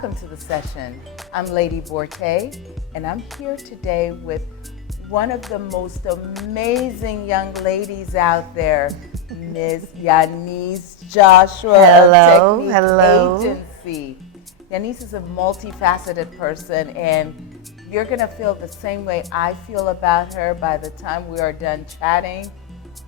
Welcome to the session. I'm Lady Bortey, and I'm here today with one of the most amazing young ladies out there, Ms. Yannize Joshua Hello, of TEKNIQUE hello. Agency. Yannize is a multifaceted person, and you're gonna feel the same way I feel about her by the time we are done chatting.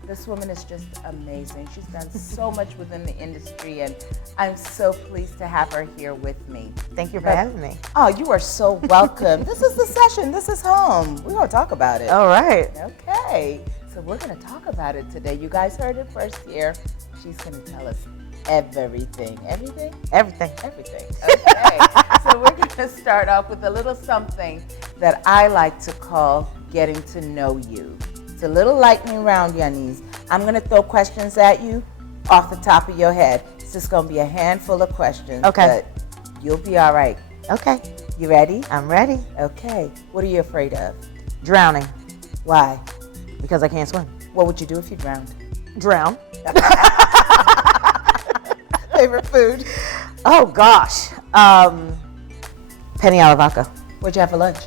This woman is just amazing. She's done so much within the industry, and I'm so pleased to have her here with me. Thank you for having me. Oh, you are so welcome. This is the session. This is home. We're going to talk about it. All right. Okay. So we're going to talk about it today. You guys heard it first here. She's going to tell us everything. Everything? Everything. Everything. Okay. So we're going to start off with a little something that I like to call getting to know you. It's a little lightning round, Yannize. I'm going to throw questions at you off the top of your head. It's just going to be a handful of questions. Okay. But you'll be all right. Okay. You ready? I'm ready. Okay. What are you afraid of? Drowning. Why? Because I can't swim. What would you do if you drowned? Drown. Favorite food? Oh gosh. Penny alla vodka. What'd you have for lunch?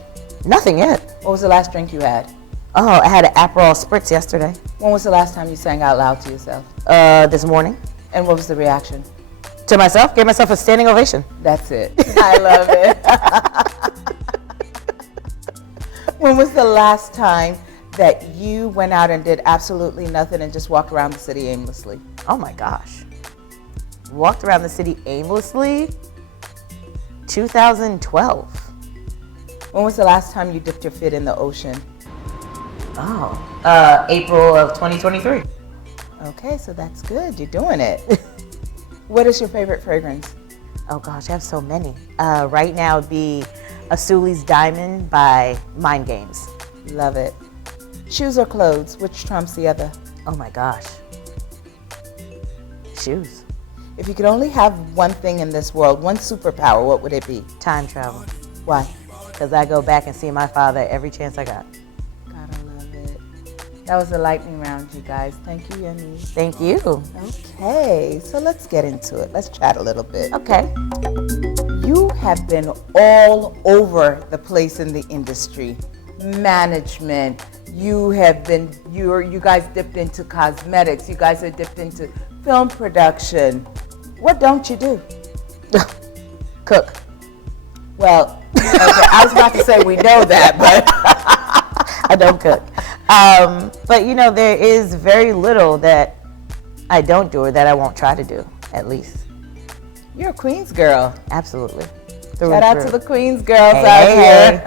Nothing yet. What was the last drink you had? Oh, I had an Aperol Spritz yesterday. When was the last time you sang out loud to yourself? This morning. And what was the reaction? To myself, gave myself a standing ovation. That's it. I love it. When was the last time that you went out and did absolutely nothing and just walked around the city aimlessly? Oh my gosh. Walked around the city aimlessly. 2012. When was the last time you dipped your feet in the ocean? Oh, April of 2023. Okay, so that's good. You're doing it. What is your favorite fragrance? Oh gosh, I have so many. Right now it'd be Asuli's Diamond by Mind Games. Love it. Shoes or clothes? Which trumps the other? Oh my gosh. Shoes. If you could only have one thing in this world, one superpower, what would it be? Time travel. Why? Because I go back and see my father every chance I got. Gotta love it. That was a lightning round, you guys. Thank you, Yannize. Thank you. Okay, so let's get into it. Let's chat a little bit. Okay. You have been all over the place in the industry. Management. You guys dipped into cosmetics. You guys have dipped into film production. What don't you do? Cook. Well, okay, I was about to say we know that, but I don't cook. But you know, there is very little that I don't do or that I won't try to do, at least. you're a Queens girl. Absolutely. Shout out to the Queens girls out here.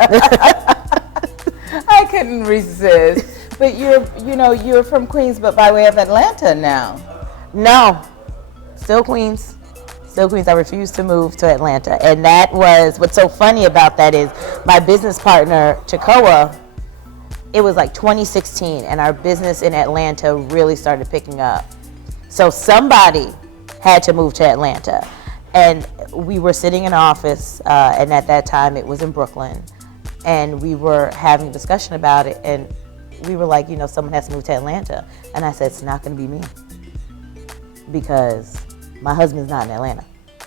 I couldn't resist. But you're from Queens, but by way of Atlanta now. No, still Queens. Still Queens. I refuse to move to Atlanta. And that was, what's so funny about that is my business partner, Chikoa, it was like 2016 and our business in Atlanta really started picking up. So somebody had to move to Atlanta. And we were sitting in an office, and at that time it was in Brooklyn. And we were having a discussion about it. And we were like, someone has to move to Atlanta. And I said, it's not going to be me. Because my husband's not in Atlanta.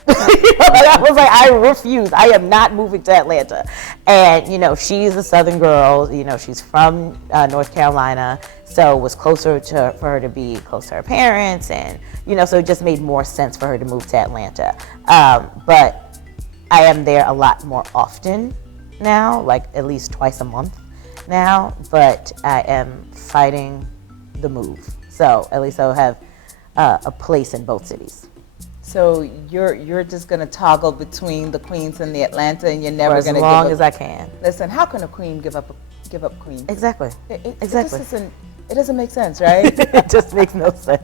I was like, I refuse. I am not moving to Atlanta. And, she's a Southern girl. She's from North Carolina. So it was closer for her to be close to her parents. And, so it just made more sense for her to move to Atlanta. But I am there a lot more often now, like at least twice a month now. But I am fighting the move. So at least I'll have a place in both cities. So you're just gonna toggle between the Queens and the Atlanta, and you're never gonna as long as I can. Listen, how can a queen give up Queens? Exactly. Exactly. It doesn't make sense, right? It just makes no sense.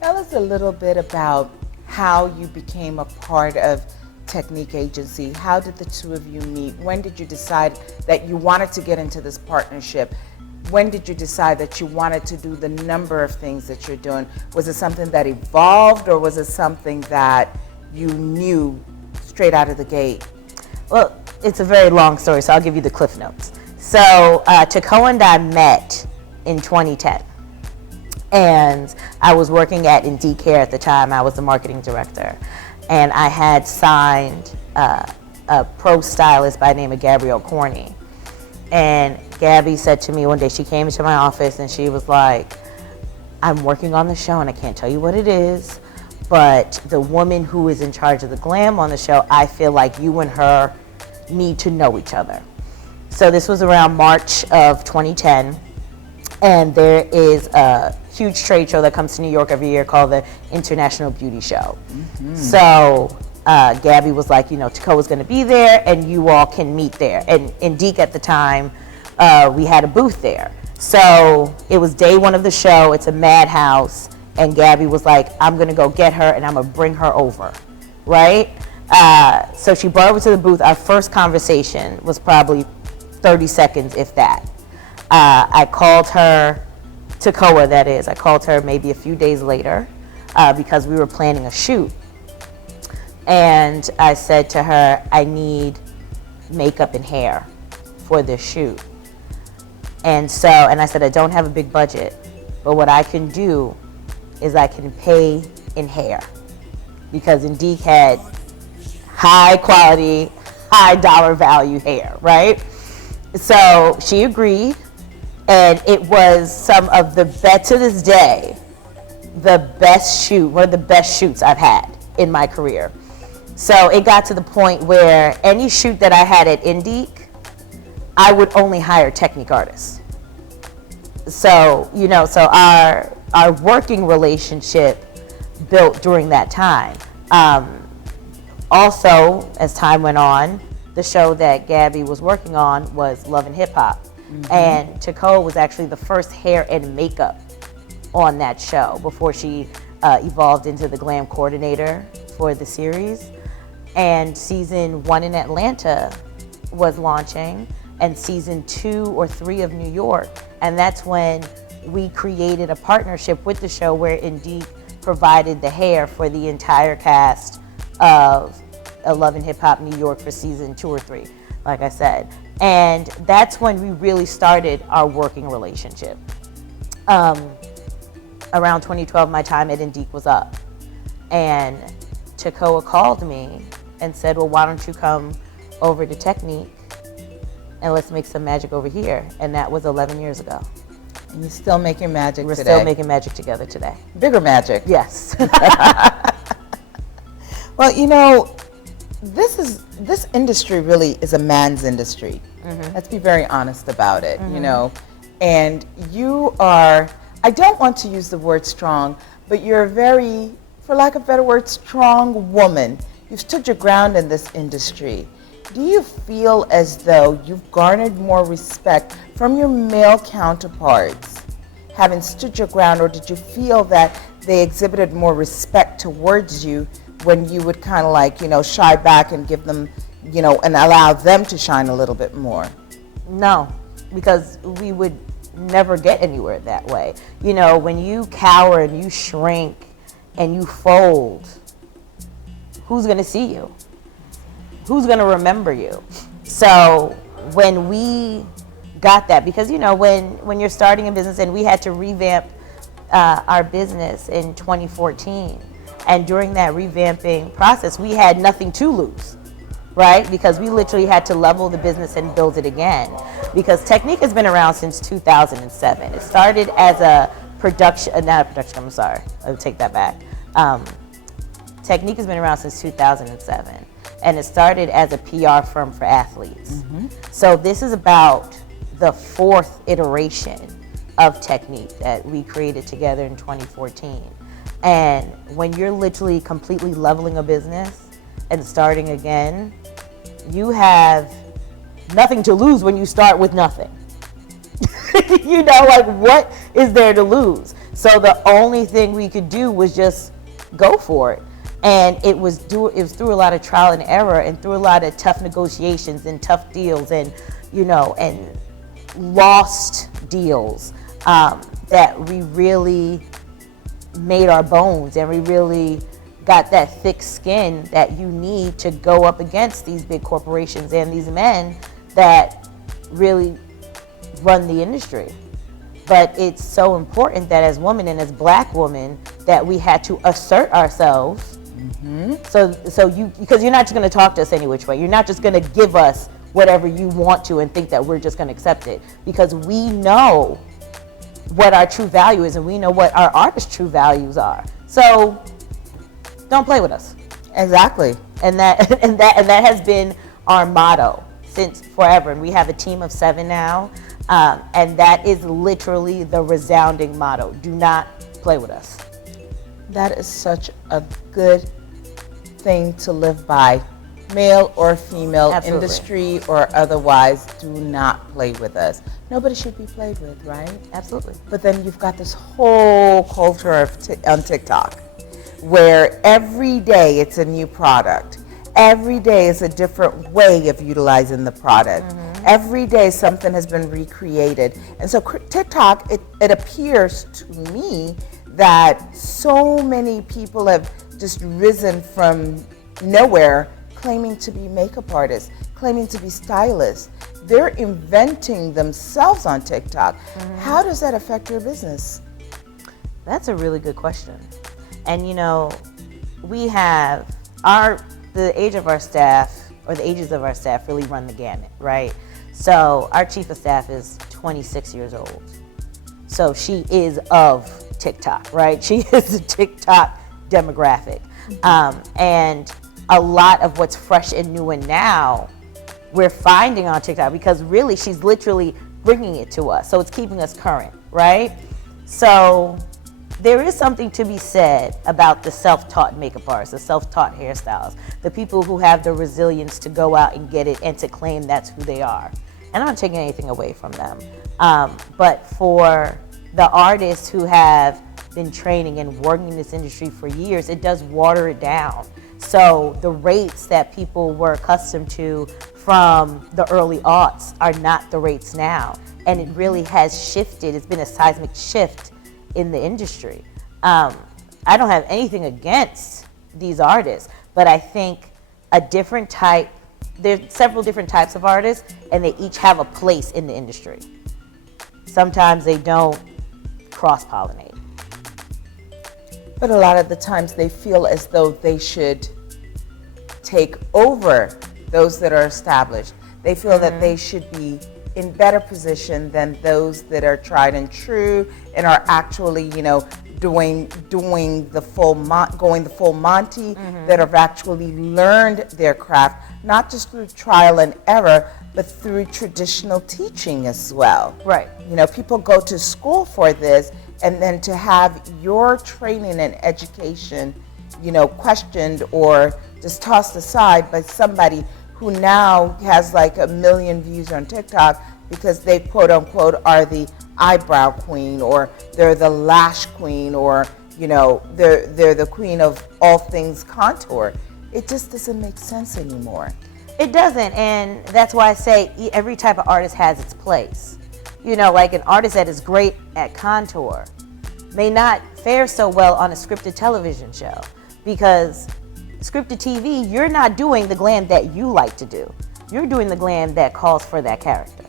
Tell us a little bit about how you became a part of TEKNIQUE Agency. How did the two of you meet? When did you decide that you wanted to get into this partnership? When did you decide that you wanted to do the number of things that you're doing? Was it something that evolved, or was it something that you knew straight out of the gate? Well, it's a very long story, so I'll give you the cliff notes. So Chikoa and I met in 2010. And I was working at Indie Care at the time. I was the marketing director. And I had signed a pro stylist by the name of Gabrielle Corney. And Gabby said to me one day, she came into my office and she was like, I'm working on the show and I can't tell you what it is, but the woman who is in charge of the glam on the show, I feel like you and her need to know each other. So this was around March of 2010, and there is a huge trade show that comes to New York every year called the International Beauty Show. So Gabby was like, you know, Tekoa's gonna be there and you all can meet there. And in Deke at the time, we had a booth there. So it was day one of the show, it's a madhouse, and Gabby was like, I'm gonna go get her and I'm gonna bring her over, right? So she brought over to the booth. Our first conversation was probably 30 seconds, if that. I called her, Tekoa that is, I called her maybe a few days later because we were planning a shoot. And I said to her, I need makeup and hair for this shoot. And I said, I don't have a big budget, but what I can do is I can pay in hair, because Indique had high quality, high dollar value hair, right? So she agreed, and it was some of the best, to this day, the best shoot, one of the best shoots I've had in my career. So it got to the point where any shoot that I had at Indique, I would only hire TEKNIQUE artists. So, you know, so our working relationship built during that time. Also, as time went on, the show that Gabby was working on was Love and Hip Hop. And Tekoa was actually the first hair and makeup on that show before she evolved into the glam coordinator for the series. And season 1 in Atlanta was launching, and season 2 or 3 of New York. And that's when we created a partnership with the show where Indique provided the hair for the entire cast of Love and Hip Hop New York for season 2 or 3, like I said. And that's when we really started our working relationship. Around 2012, my time at Indique was up. And Tekoa called me and said, well, why don't you come over to TEKNIQUE and let's make some magic over here. And that was 11 years ago. And you're still making magic We're today. still making magic together today. Bigger magic. Yes. Well, you know, this industry really is a man's industry. Let's be very honest about it, you know. And you are, I don't want to use the word strong, but you're a very, for lack of a better word, strong woman. You've stood your ground in this industry. Do you feel as though you've garnered more respect from your male counterparts having stood your ground, or did you feel that they exhibited more respect towards you when you would kind of like, you know, shy back and give them, you know, and allow them to shine a little bit more? No, because we would never get anywhere that way. You know, when you cower and you shrink and you fold, who's gonna see you? Who's gonna remember you? So when we got that, because you know, when you're starting a business, and we had to revamp our business in 2014, and during that revamping process, we had nothing to lose, right? Because we literally had to level the business and build it again. Because TEKNIQUE has been around since 2007. It started as a production, not a production, I'm sorry, I'll take that back. TEKNIQUE has been around since 2007. And it started as a PR firm for athletes. So this is about the 4th iteration of TEKNIQUE that we created together in 2014. And when you're literally completely leveling a business and starting again, you have nothing to lose when you start with nothing. You know, like, what is there to lose? So the only thing we could do was just go for it. And it was through a lot of trial and error, and through a lot of tough negotiations and tough deals, and, you know, and lost deals, that we really made our bones, and we really got that thick skin that you need to go up against these big corporations and these men that really run the industry. But it's so important that as women and as Black women that we had to assert ourselves. Because you're not just going to talk to us any which way. You're not just going to give us whatever you want to and think that we're just going to accept it. Because we know what our true value is, and we know what our artists' true values are. So don't play with us. Exactly. And that has been our motto since forever. And we have a team of 7 now, and that is literally the resounding motto: do not play with us. That is such a good thing to live by, male or female, Absolutely. industry or otherwise. Do not play with us. Nobody should be played with, right? Absolutely. But then you've got this whole culture of on TikTok where every day it's a new product. Every day is a different way of utilizing the product. Every day something has been recreated. And so TikTok, it appears to me that so many people have just risen from nowhere, claiming to be makeup artists, claiming to be stylists. They're inventing themselves on TikTok. How does that affect your business? That's a really good question. And you know, we have the age of our staff, or the ages of our staff, really run the gamut, right? So our chief of staff is 26 years old. So she is of TikTok, right? She is a TikTok demographic. And a lot of what's fresh and new and now, we're finding on TikTok, because really she's literally bringing it to us. So it's keeping us current, right? So there is something to be said about the self-taught makeup artists, the self-taught hairstylists, the people who have the resilience to go out and get it and to claim that's who they are. And I'm not taking anything away from them. But for the artists who have been training and working in this industry for years, it does water it down. So the rates that people were accustomed to from the early aughts are not the rates now. And it really has shifted. It's been a seismic shift in the industry. I don't have anything against these artists, but I think there's several different types of artists, and they each have a place in the industry. Sometimes they don't cross-pollinate. But a lot of the times they feel as though they should take over those that are established. They feel that they should be in better position than those that are tried and true and are actually, doing the going the full Monty, that have actually learned their craft, not just through trial and error, but through traditional teaching as well. Right. People go to school for this, and then to have your training and education, questioned or just tossed aside by somebody who now has like 1 million views on TikTok because they quote unquote are the eyebrow queen, or they're the lash queen, or they're the queen of all things contour. It just doesn't make sense anymore. It doesn't, and that's why I say every type of artist has its place. Like an artist that is great at contour may not fare so well on a scripted television show, because scripted TV, you're not doing the glam that you like to do. You're doing the glam that calls for that character,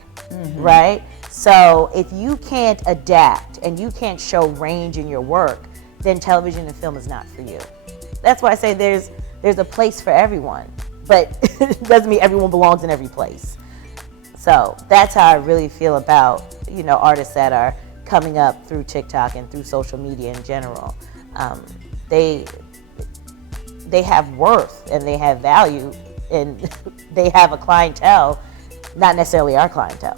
right? So if you can't adapt and you can't show range in your work, then television and film is not for you. That's why I say there's a place for everyone, but it doesn't mean everyone belongs in every place. So that's how I really feel about, artists that are coming up through TikTok and through social media in general. They have worth and they have value, and they have a clientele, not necessarily our clientele.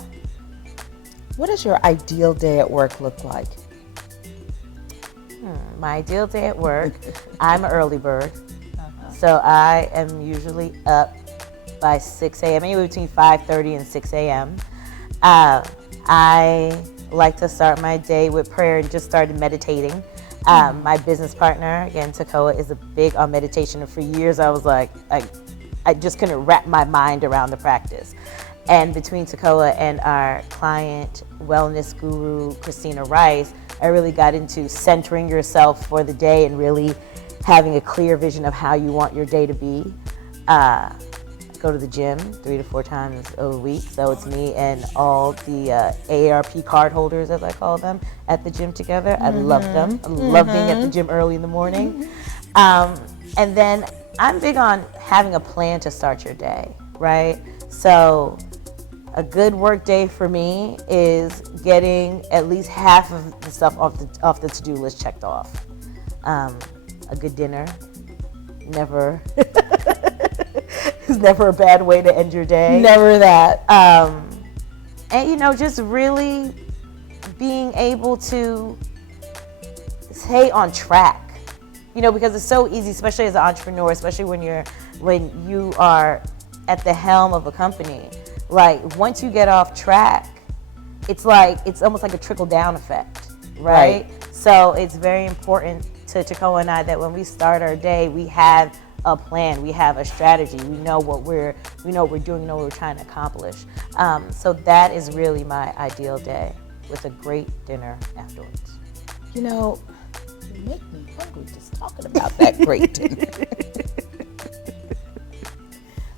What does your ideal day at work look like? My ideal day at work, I'm an early bird. So I am usually up by 6 a.m., anywhere between 5:30 and 6 a.m. I like to start my day with prayer and just started meditating. My business partner, again, Tekoa, is big on meditation. And for years I was like, I just couldn't wrap my mind around the practice. And between Tekoa and our client wellness guru, Christina Rice, I really got into centering yourself for the day and really having a clear vision of how you want your day to be. go to the gym 3 to 4 times a week. So it's me and all the AARP card holders, as I call them, at the gym together. I love them. I love being at the gym early in the morning. And then I'm big on having a plan to start your day, right? So a good work day for me is getting at least half of the stuff off the to-do list checked off. A good dinner, never is never a bad way to end your day. Never that. And just really being able to stay on track. Because it's so easy, especially as an entrepreneur, especially when you are at the helm of a company. Like once you get off track, it's almost like a trickle down effect, right? So it's very important to Takoa and I that when we start our day, we have a plan, we have a strategy, we know what we're doing, we know what we're trying to accomplish. So that is really my ideal day, with a great dinner afterwards. You make me hungry just talking about that great dinner.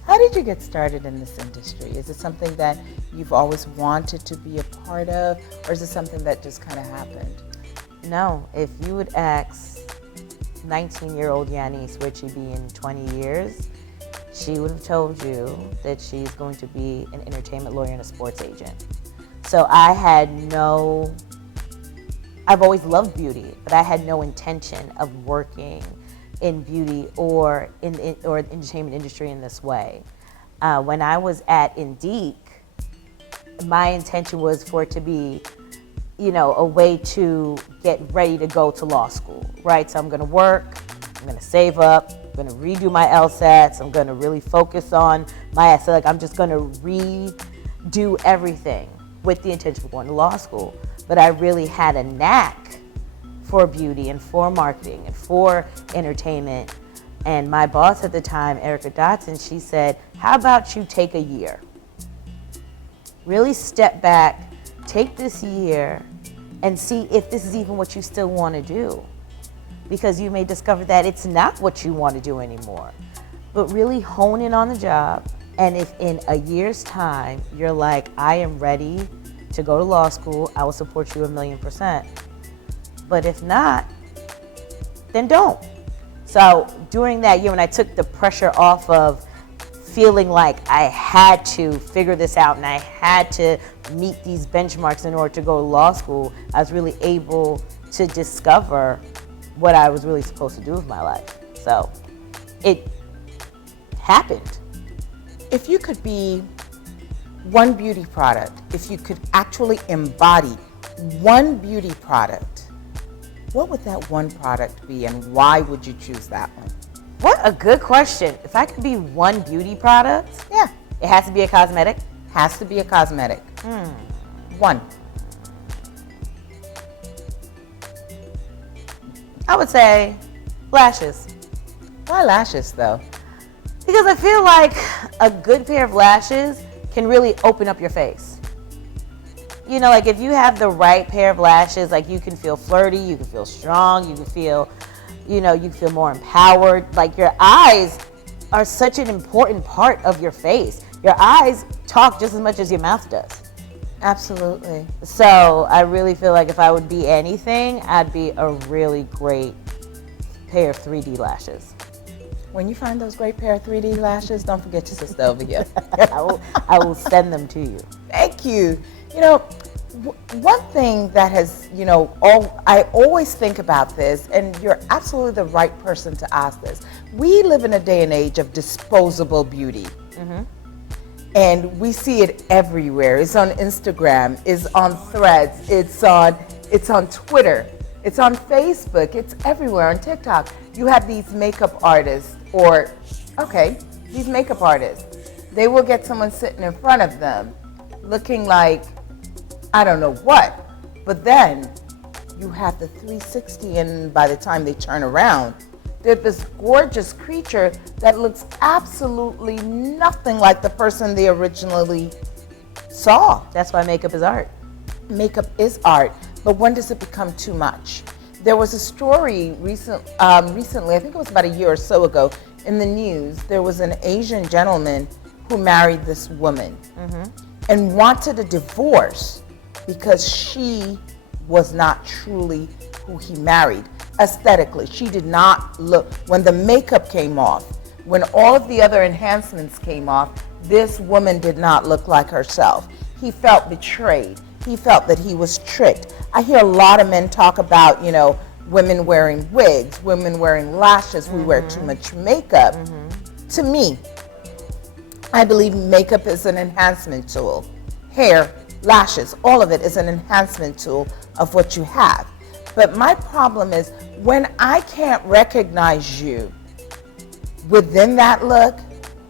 How did you get started in this industry? Is it something that you've always wanted to be a part of, or is it something that just kind of happened? No, if you would ask 19-year-old Yannize where'd she be in 20 years, she would have told you that she's going to be an entertainment lawyer and a sports agent. So I've always loved beauty, but I had no intention of working in beauty or in the entertainment industry in this way. When I was at TEKNIQUE, my intention was for it to be a way to get ready to go to law school, right? So I'm gonna work, I'm gonna save up, I'm gonna redo my LSATs, I'm gonna really focus on my essay. I'm just gonna redo everything with the intention of going to law school. But I really had a knack for beauty and for marketing and for entertainment. And my boss at the time, Erica Dotson, she said, how about you take a year? Really step back, take this year and see if this is even what you still want to do. Because you may discover that it's not what you want to do anymore. But really hone in on the job, and if in a year's time you're like, I am ready to go to law school, I will support you 1,000,000%. But if not, then don't. So during that year, when I took the pressure off of feeling like I had to figure this out and I had to meet these benchmarks in order to go to law school, I was really able to discover what I was really supposed to do with my life. So it happened. If you could be one beauty product, if you could actually embody one beauty product, what would that one product be, and why would you choose that one? What a good question. If I could be one beauty product, Yeah, it has to be a cosmetic. has to be a cosmetic. One. I would say lashes. Why lashes though? Because I feel like a good pair of lashes can really open up your face. Like if you have the right pair of lashes, like you can feel flirty, you can feel strong, you can feel, you can feel more empowered. Like your eyes are such an important part of your face. Your eyes talk just as much as your mouth does. Absolutely. So I really feel like if I would be anything, I'd be a really great pair of 3D lashes. When you find those great pair of 3D lashes, don't forget your sister over here. I will send them to you. Thank you. One thing that has, I always think about this, and you're absolutely the right person to ask this. We live in a day and age of disposable beauty. And we see it everywhere. It's on Instagram, it's on Threads, it's on Twitter, it's on Facebook, it's everywhere, on TikTok. You have these makeup artists, these makeup artists. They will get someone sitting in front of them looking like, I don't know what, but then you have the 360, and by the time they turn around, they're this gorgeous creature that looks absolutely nothing like the person they originally saw. That's why makeup is art. Makeup is art, but when does it become too much? There was a story recently, I think it was about a year or so ago, in the news. There was an Asian gentleman who married this woman and wanted a divorce because she was not truly who he married. Aesthetically, she did not look, when the makeup came off, when all of the other enhancements came off, this woman did not look like herself. He felt betrayed. He felt that he was tricked. I hear a lot of men talk about, you know, women wearing wigs, women wearing lashes, we wear too much makeup. To me, I believe makeup is an enhancement tool. Hair, lashes, all of it is an enhancement tool of what you have. But my problem is when I can't recognize you within that look,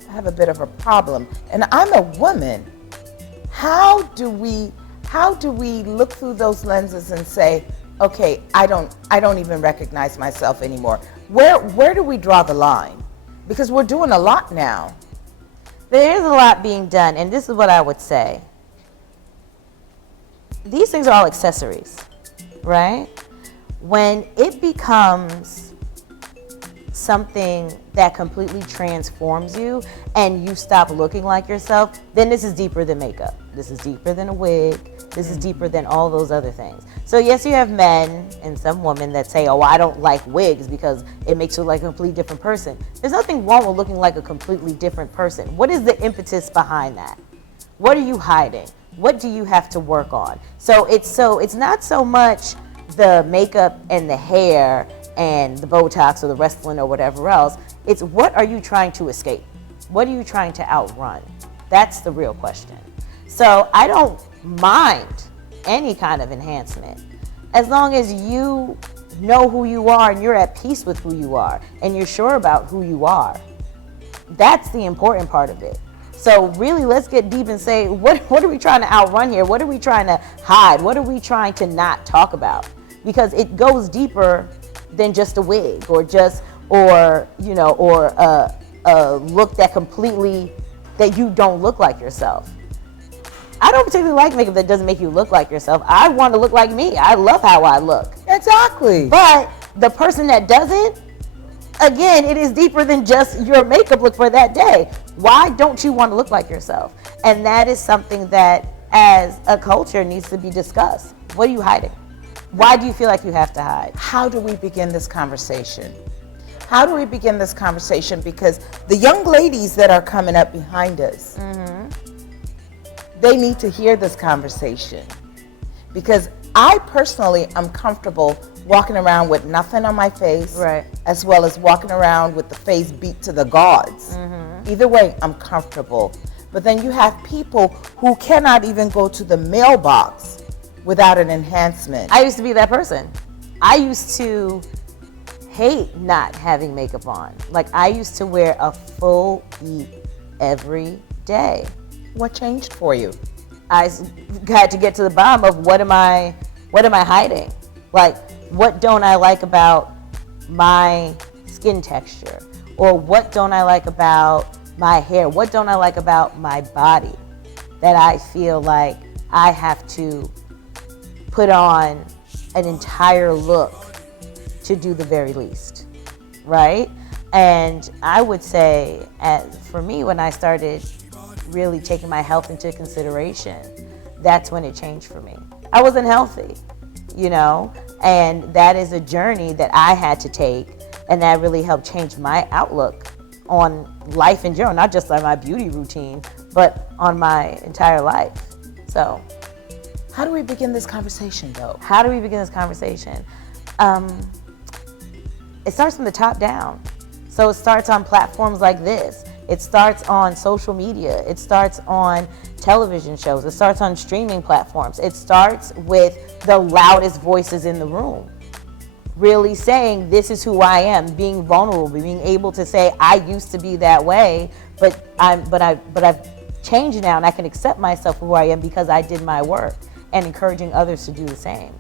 I have a bit of a problem. And I'm a woman. How do we look through those lenses and say, okay, I don't even recognize myself anymore? Where do we draw the line? Because we're doing a lot now. There is a lot being done, and this is what I would say. These things are all accessories, right? When it becomes something that completely transforms you and you stop looking like yourself, then this is deeper than makeup. This is deeper than a wig. This is deeper than all those other things. So yes, you have men and some women that say, oh, I don't like wigs because it makes you like a completely different person. There's nothing wrong with looking like a completely different person. What is the impetus behind that? What are you hiding? What do you have to work on? So it's not so much the makeup and the hair and the Botox or the Restylane or whatever else. It's what are you trying to escape? What are you trying to outrun? That's the real question. So I don't mind any kind of enhancement as long as you know who you are and you're at peace with who you are and you're sure about who you are. That's the important part of it. So really, let's get deep and say, what are we trying to outrun here? What are we trying to hide? What are we trying to not talk about? Because it goes deeper than just a wig or a look that you don't look like yourself. I don't particularly like makeup that doesn't make you look like yourself. I want to look like me. I love how I look. Exactly. But the person that doesn't, again, it is deeper than just your makeup look for that day. Why don't you want to look like yourself? And that is something that, as a culture, needs to be discussed. What are you hiding? Why do you feel like you have to hide? How do we begin this conversation? How do we begin this conversation? Because the young ladies that are coming up behind us, they need to hear this conversation. Because I personally am comfortable walking around with nothing on my face, right, as well as walking around with the face beat to the gods. Either way, I'm comfortable. But then you have people who cannot even go to the mailbox without an enhancement. I used to be that person. I used to hate not having makeup on. Like, I used to wear a full beat every day. What changed for you? I had to get to the bottom of what am I hiding? Like, what don't I like about my skin texture? Or what don't I like about my hair? What don't I like about my body that I feel like I have to put on an entire look to do the very least, right? And I would say, for me, when I started really taking my health into consideration, that's when it changed for me. I wasn't healthy, and that is a journey that I had to take, and that really helped change my outlook on life in general, not just like my beauty routine, but on my entire life. So, how do we begin this conversation, though? How do we begin this conversation? It starts from the top down. So it starts on platforms like this. It starts on social media. It starts on television shows. It starts on streaming platforms. It starts with the loudest voices in the room. Really saying, this is who I am, being vulnerable, being able to say, I used to be that way, but I've changed now and I can accept myself for who I am because I did my work, and encouraging others to do the same.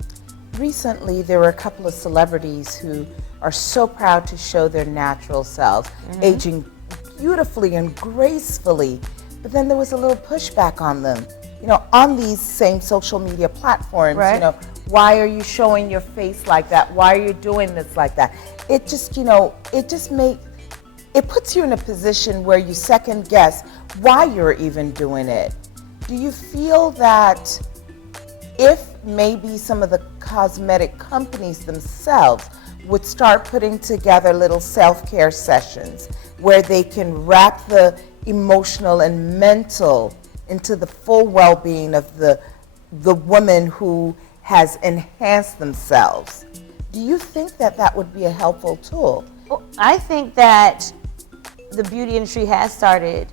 Recently, there were a couple of celebrities who are so proud to show their natural selves, aging beautifully and gracefully, but then there was a little pushback on them, on these same social media platforms, right. Why are you showing your face like that? Why are you doing this like that? It just, it puts you in a position where you second guess why you're even doing it. Do you feel that if maybe some of the cosmetic companies themselves would start putting together little self-care sessions where they can wrap the emotional and mental into the full well-being of the woman who has enhanced themselves, do you think that that would be a helpful tool? Well, I think that the beauty industry has started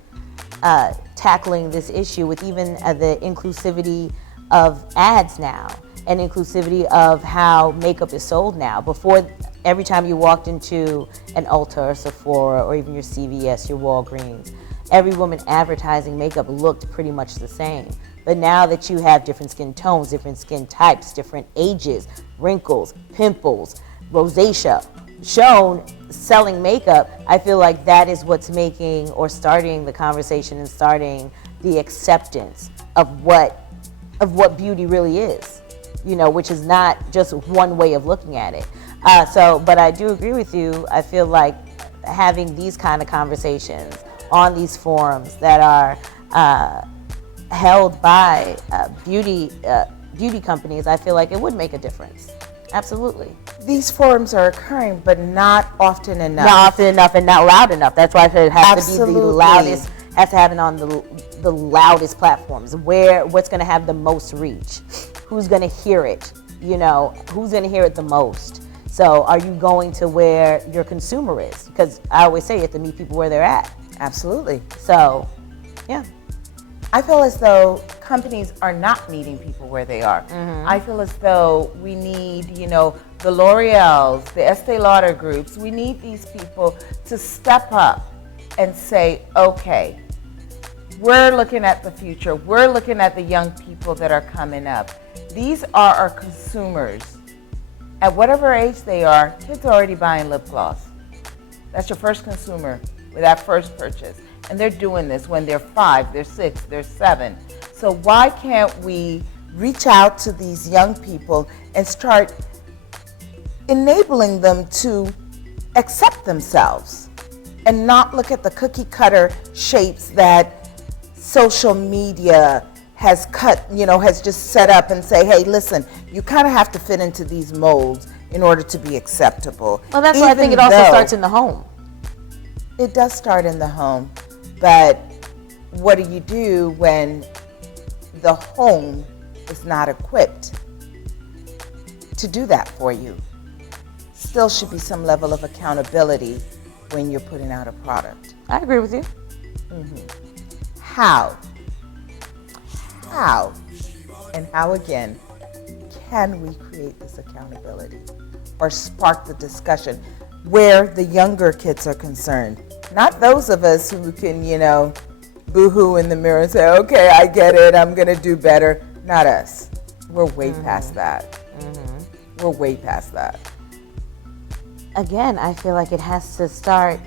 tackling this issue with even the inclusivity of ads now and inclusivity of how makeup is sold now. Before, every time you walked into an Ulta or Sephora or even your CVS, your Walgreens, every woman advertising makeup looked pretty much the same. But now that you have different skin tones, different skin types, different ages, wrinkles, pimples, rosacea, shown selling makeup, I feel like that is what's making or starting the conversation and starting the acceptance of what beauty really is, you know, which is not just one way of looking at it. But I do agree with you. I feel like having these kind of conversations on these forums that are held by beauty companies, I feel like it would make a difference. Absolutely. These forums are occurring, but not often enough. Not often enough and not loud enough. That's why it has to be the Absolutely. loudest, has to happen on the loudest platforms. What's going to have the most reach? Who's going to hear it? You know, who's going to hear it the most? So are you going to where your consumer is? Because I always say you have to meet people where they're at. Absolutely. So, yeah. I feel as though companies are not meeting people where they are. I feel as though we need, you know, the L'Oreals, the Estee Lauder groups, we need these people to step up and say, okay, we're looking at the future. We're looking at the young people that are coming up. These are our consumers. At whatever age they are, kids are already buying lip gloss. That's your first consumer with that first purchase. And they're doing this when they're 5, they're 6, they're 7. So why can't we reach out to these young people and start enabling them to accept themselves and not look at the cookie cutter shapes that social media has has just set up and say, hey, listen, you kind of have to fit into these molds in order to be acceptable. Well, that's why I think it also starts in the home. It does start in the home, but what do you do when the home is not equipped to do that for you? Still should be some level of accountability when you're putting out a product. I agree with you. How, and how again, can we create this accountability or spark the discussion where the younger kids are concerned? Not those of us who can, boo-hoo in the mirror and say, okay, I get it, I'm gonna do better. Not us. We're way past that. We're way past that. Again, I feel like it has to start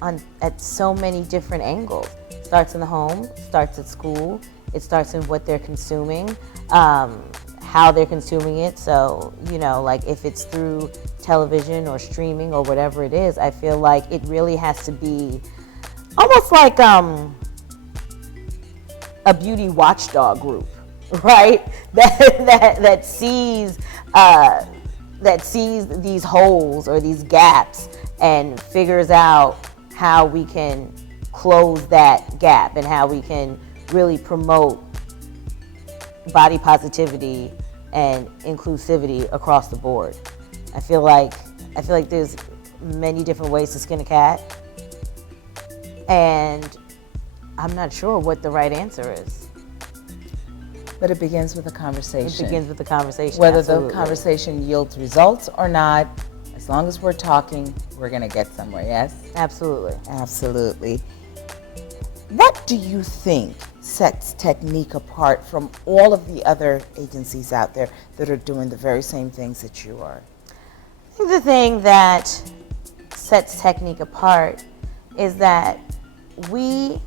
at so many different angles. It starts in the home, starts at school, it starts in what they're consuming, how they're consuming it. So, like if it's through television or streaming or whatever it is, I feel like it really has to be almost like a beauty watchdog group, right? That sees these holes or these gaps and figures out how we can close that gap and how we can really promote body positivity and inclusivity across the board. I feel like there's many different ways to skin a cat, and I'm not sure what the right answer is. But it begins with a conversation. It begins with the conversation. Whether absolutely. the conversation yields results or not, as long as we're talking, we're going to get somewhere, yes? Absolutely. Absolutely. What do you think sets TEKNIQUE apart from all of the other agencies out there that are doing the very same things that you are? I think the thing that sets TEKNIQUE apart is that we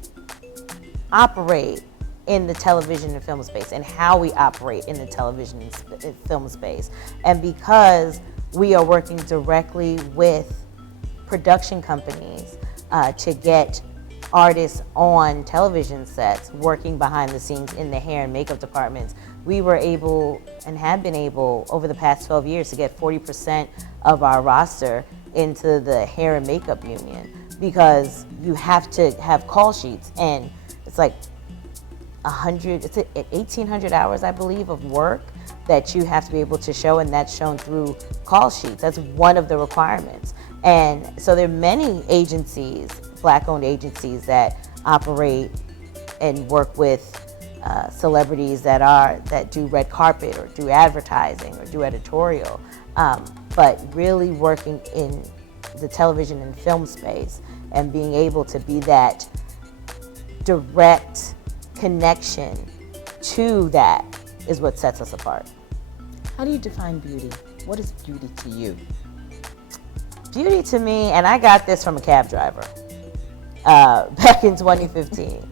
operate in the television and film space and how we operate in the television and film space. And because we are working directly with production companies, to get artists on television sets working behind the scenes in the hair and makeup departments. We were able and have been able over the past 12 years to get 40% of our roster into the hair and makeup union, because you have to have call sheets, and it's like 1,800 hours, I believe, of work that you have to be able to show, and that's shown through call sheets. That's one of the requirements. And so there are many agencies, Black-owned agencies, that operate and work with celebrities that do red carpet or do advertising or do editorial, but really working in the television and film space and being able to be that direct connection to that is what sets us apart. How do you define beauty? What is beauty to you? Beauty to me, and I got this from a cab driver back in 2015.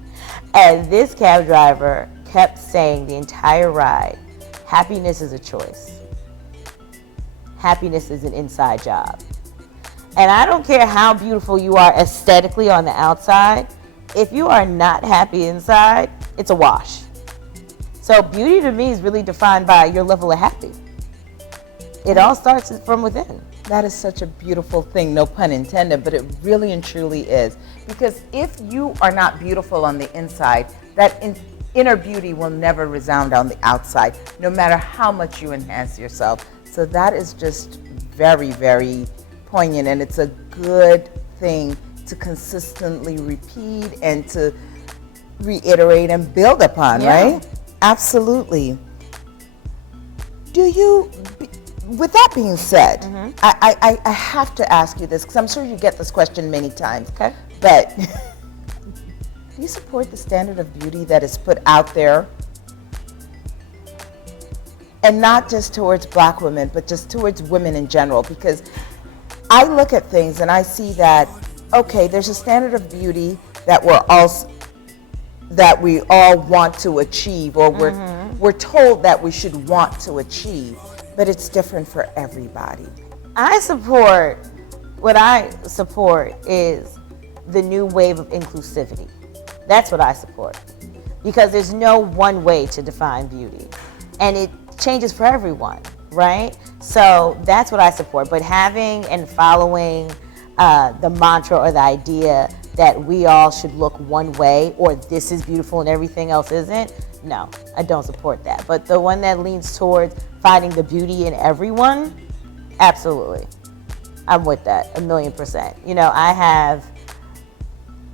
And this cab driver kept saying the entire ride, happiness is a choice. Happiness is an inside job. And I don't care how beautiful you are aesthetically on the outside, if you are not happy inside, it's a wash. So beauty to me is really defined by your level of happy. It all starts from within. That is such a beautiful thing, no pun intended, but it really and truly is. Because if you are not beautiful on the inside, that inner beauty will never resound on the outside, no matter how much you enhance yourself. So that is just very, very poignant, and it's a good thing to consistently repeat and to reiterate and build upon, right? Absolutely. With that being said, I have to ask you this, because I'm sure you get this question many times. Okay. But do you support the standard of beauty that is put out there? And not just towards Black women, but just towards women in general, because I look at things and I see that, okay, there's a standard of beauty that we all want to achieve, or we're told that we should want to achieve, but it's different for everybody. What I support is the new wave of inclusivity. That's what I support, because there's no one way to define beauty, and it changes for everyone, right? So that's what I support. But having and following the mantra or the idea that we all should look one way, or this is beautiful and everything else isn't, no, I don't support that. But the one that leans towards finding the beauty in everyone, absolutely. I'm with that 1,000,000%. You know, I have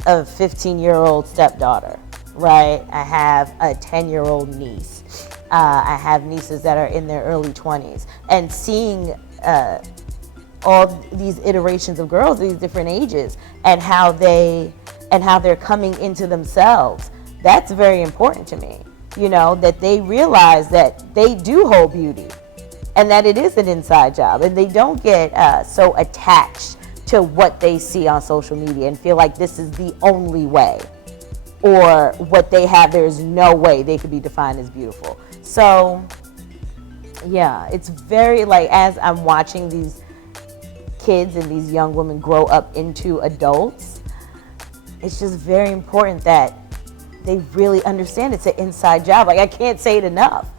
a 15-year-old stepdaughter, right? I have a 10-year-old niece. I have nieces that are in their early 20s. And seeing all these iterations of girls, these different ages, and how they're coming into themselves, that's very important to me. You know, that they realize that they do hold beauty, and that it is an inside job, and they don't get so attached to what they see on social media and feel like this is the only way, or what they have, there's no way they could be defined as beautiful. So yeah, it's very, like, as I'm watching these kids and these young women grow up into adults, it's just very important that they really understand it's an inside job. Like, I can't say it enough.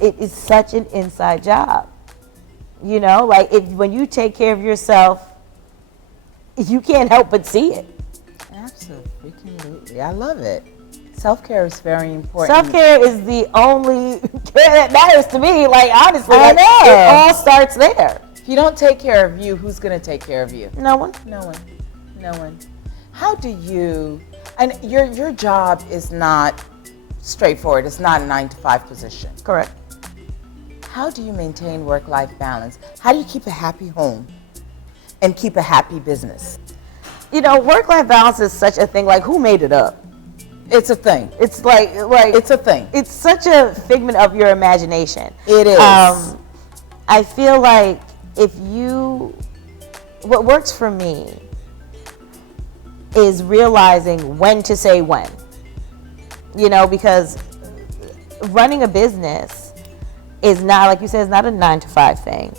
It is such an inside job. You know, like, when you take care of yourself, you can't help but see it. Absolutely. I love it. Self-care is very important. Self-care is the only care that matters to me. Like, honestly, I know. It all starts there. If you don't take care of you, who's going to take care of you? No one. No one. No one. How do you, and your job is not straightforward. It's not a 9-to-5 position. Correct. How do you maintain work-life balance? How do you keep a happy home and keep a happy business? You know, work-life balance is such a thing. Like, who made it up? It's a thing. It's like it's a thing. It's such a figment of your imagination. It is. I feel like what works for me is realizing when to say when. You know, because running a business is not, like you said, it's not a 9-to-5 thing.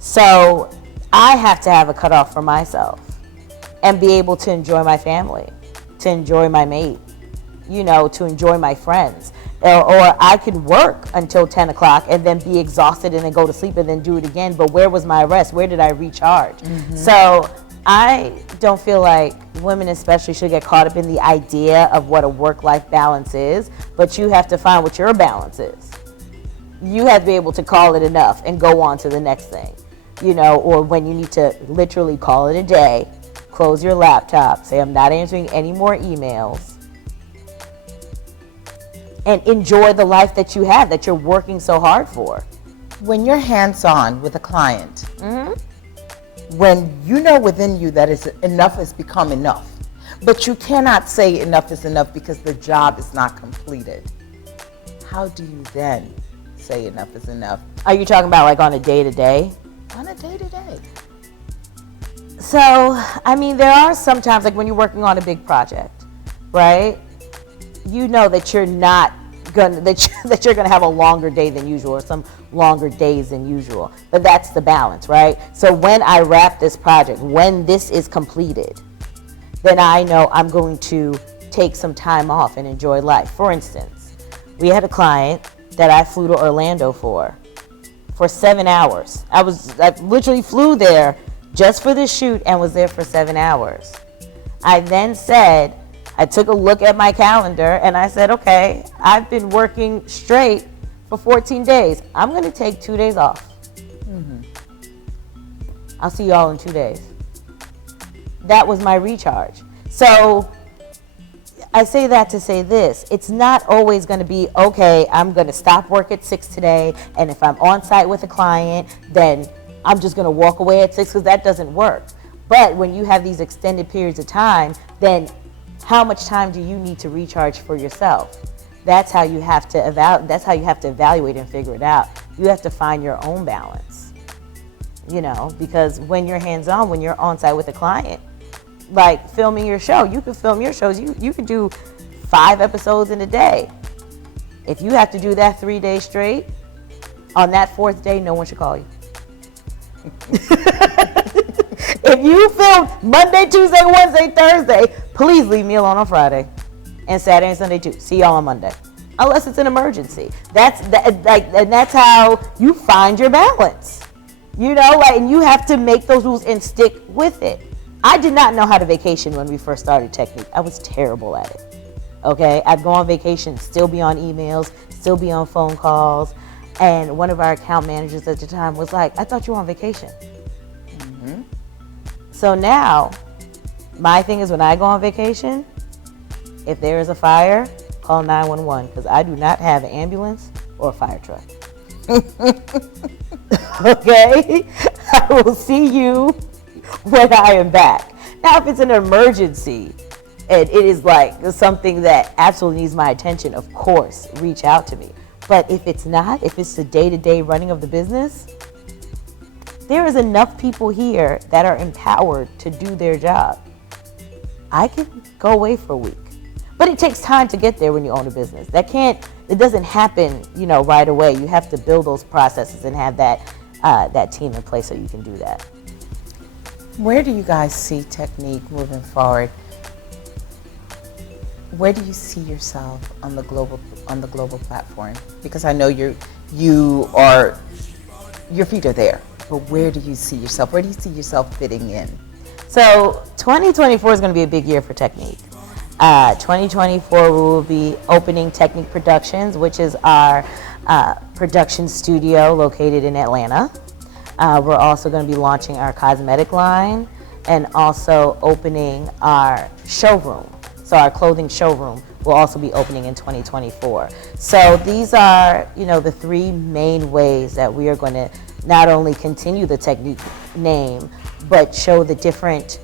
So I have to have a cutoff for myself. and be able to enjoy my family, to enjoy my mate, to enjoy my friends. Or I could work until 10 o'clock and then be exhausted and then go to sleep and then do it again. But where was my rest? Where did I recharge? So I don't feel like women especially should get caught up in the idea of what a work-life balance is, but you have to find what your balance is. You have to be able to call it enough and go on to the next thing, or when you need to literally call it a day, close your laptop, say I'm not answering any more emails, and enjoy the life that you have, that you're working so hard for. When you're hands-on with a client, when you know within you that enough has become enough, but you cannot say enough is enough because the job is not completed, how do you then say enough is enough? Are you talking about like on a day-to-day? On a day-to-day. So, there are sometimes, like when you're working on a big project, right? You know that you're not that you're gonna have a longer day than usual, or some longer days than usual. But that's the balance, right? So when I wrap this project, when this is completed, then I know I'm going to take some time off and enjoy life. For instance, we had a client that I flew to Orlando for 7 hours. I literally flew there just for this shoot and was there for 7 hours. I then said, I took a look at my calendar and I said, okay, I've been working straight for 14 days. I'm going to take 2 days off. I'll see y'all in 2 days. That was my recharge. So I say that to say this. It's not always going to be, okay, I'm going to stop work at 6 today, and if I'm on site with a client, then I'm just going to walk away at 6, because that doesn't work. But when you have these extended periods of time, then how much time do you need to recharge for yourself? That's how you have to evaluate and figure it out. You have to find your own balance. Because when you're hands-on, when you're on site with a client, like filming your show, you can film your shows. You could do 5 episodes in a day. If you have to do that 3 days straight, on that 4th day, no one should call you. If you film Monday, Tuesday, Wednesday, Thursday, please leave me alone on Friday, and Saturday and Sunday too. See y'all on Monday, unless it's an emergency. And that's how you find your balance. And you have to make those rules and stick with it. I did not know how to vacation when we first started Teknique. I was terrible at it. Okay, I'd go on vacation, still be on emails, still be on phone calls, and one of our account managers at the time was like, "I thought you were on vacation." So now, my thing is when I go on vacation, if there is a fire, call 911, because I do not have an ambulance or a fire truck. Okay? I will see you when I am back. Now, if it's an emergency and it is like something that absolutely needs my attention, of course, reach out to me. But if it's not, if it's the day-to-day running of the business, there is enough people here that are empowered to do their job. I can go away for a week, but it takes time to get there when you own a business. It doesn't happen, right away. You have to build those processes and have that team in place so you can do that. Where do you guys see Teknique moving forward? Where do you see yourself on the global platform? Because I know your feet are there, but where do you see yourself? Where do you see yourself fitting in? So 2024 is going to be a big year for Teknique. 2024 we will be opening Teknique Productions, which is our production studio located in Atlanta. We're also going to be launching our cosmetic line and also opening our showroom. So our clothing showroom will also be opening in 2024. So these are, the 3 main ways that we are going to not only continue the Teknique name, but show the different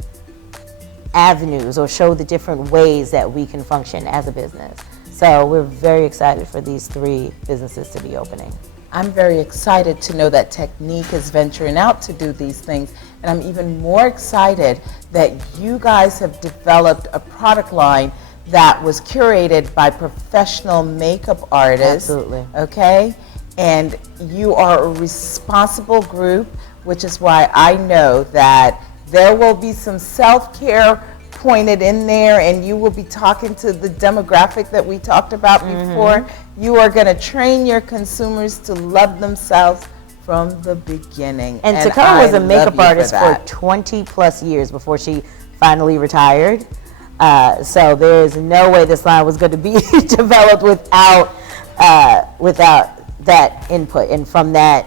avenues or show the different ways that we can function as a business. So we're very excited for these 3 businesses to be opening. I'm very excited to know that Teknique is venturing out to do these things, and I'm even more excited that you guys have developed a product line that was curated by professional makeup artists. Absolutely. Okay? And you are a responsible group, which is why I know that There will be some self-care pointed in there, and you will be talking to the demographic that we talked about before. You are going to train your consumers to love themselves from the beginning. And Takara was a makeup artist for 20 plus years before she finally retired. So there's no way this line was going to be developed without that input and from that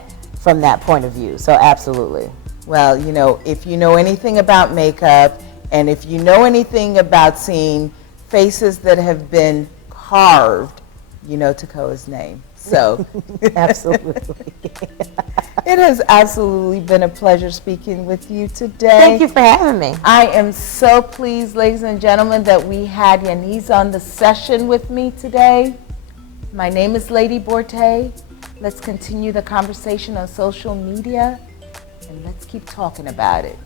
point of view. So absolutely. Well, you know, if you know anything about makeup, and if you know anything about seeing faces that have been carved, you know Takoa's name. So absolutely. It has absolutely been a pleasure speaking with you today. Thank you for having me. I am so pleased, ladies and gentlemen, that we had Yannize on the session with me today. My name is Lady Bortey. Let's continue the conversation on social media, and let's keep talking about it.